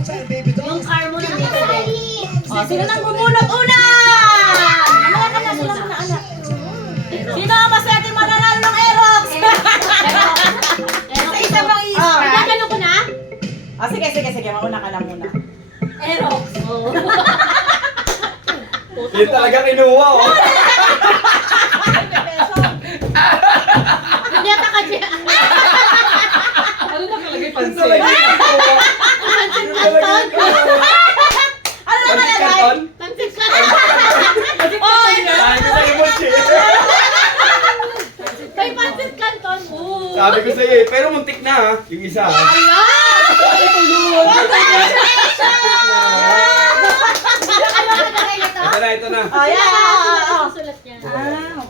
Yung car mo nandito din. O, sino nang bumunot una? Mamaya ka na, sila muna anak. Sino ang maswerte mananalo ng Aerox? Isa bang isa? Nagano ko na? Sige, mauna ka na muna. Aerox. Yun talaga kinuha, oh. Hindi ata ka dyan. Ano nakalagay Yun pansin? talaga kinuha. Yun talaga kinuha. Ano na Pansit nalagay? Canton? Pansit ka. Oy! Sabi ko sa'yo, Mochi. Kay Pansit Canton. Sabi ko sa'yo eh, pero muntik na ha, yung isa. Ala! Ito na. Susulat niya.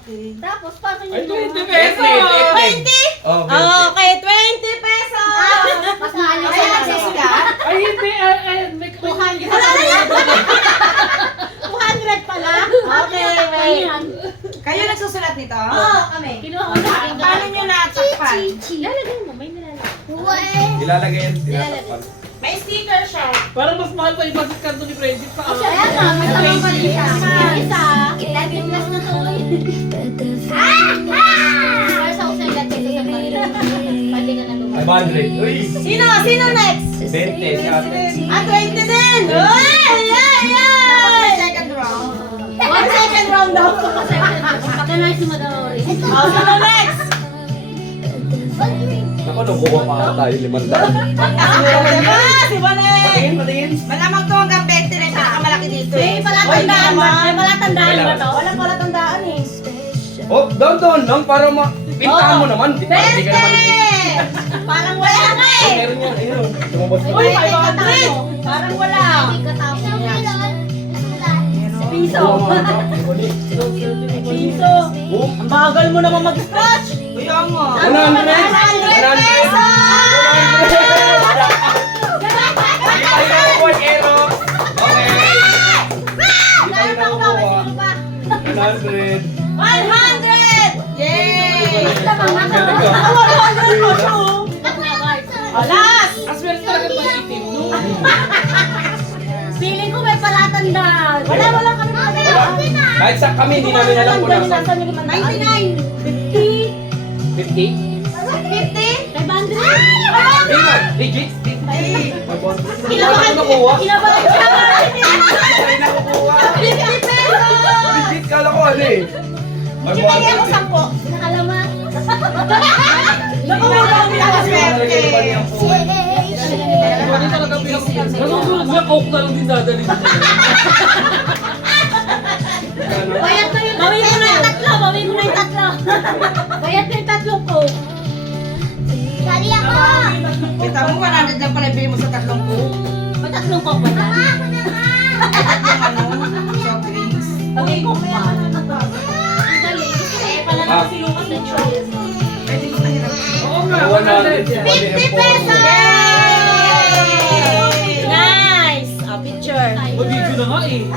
Okay. Tapos, paano Ay, yun? 20 pesos! 20? Oh, Okay, 20 pesos! Mas maalis Ay, nagsisika? Ay, hindi. May 200. 200 pala? Okay. Ayan. Kayo nagsusulat nito? Oo, kami. Kinuha ko sa akin. Paano nyo natakpan? Lalagay mo, may nilalagay. Ilalagay yan, tinatakpan. May sticker siya. Parang mas mahal pa yung Pansit Canton ni Freddy pa. Kaya nga, mas tamang pala siya. Isa, ilagay plus na to. Para sa usay latin sa kanila. Pwede ka na lumabas. 500. Uy! Sino next? 20 si ate. 20 din! Ay! Second round. One second round daw. Pagkanay si Madawari. Sino next? Naku, nakuha pa tayo 500. Si Bonet! Patingin. Malamang to hanggang 20 na yung pinakamalaki dito. May palatandaan ba? May palatandaan ba to? Walang palatandaan eh. Oh, down lang para pintahan mo naman. Di ba? Hindi ka naman. 20! Parang wala nga eh. Meron yan, ayun. Lumabas na. Uy, 500! Parang wala. Hindi katapos niya. Piso. Piso. Oh, Ang bagal mo naman mag-scratch. Kaya nga. 100! 100 pesos! Hindi tayo nakukuha, Aerox. Okay. Hindi tayo nakukuha. 100. 100! Yay! Galing ka. 100 po siya oh. Alas! Aswerte talaga mag-itim. Feeling ko may palatandaan. Wala kami Kahit sa kami, hindi namin alam kung nasa. 99! 50? 50? 500? Hindi na, legit. Kinabahan nakuha. Kinabahan siya. Hindi tayo nakukuha. 50 pesos! Legit, kala ko ano eh. Sinagay ako 10. Nakalaman. Nakuha kami ng swerte. Hindi talaga pinag-usapan. Nasusunod niya, coke na lang din dadalhin. Bayad na yun. Bawin mo na yung tatlo. Bawin mo na yung tatlo. Bayad na yung tatlong ko. Sali ako. Kita mo, 100 lang pala bili mo sa tatlong ko. May tatlong ko ba na? Soft drinks. Okay, kung may Ang galing. Eh, pala naman si Lucas na choice. pwede mo tahirap. Oo nga, 100. 50 pesos! Yay! Nice! Picture. O, video na nga eh.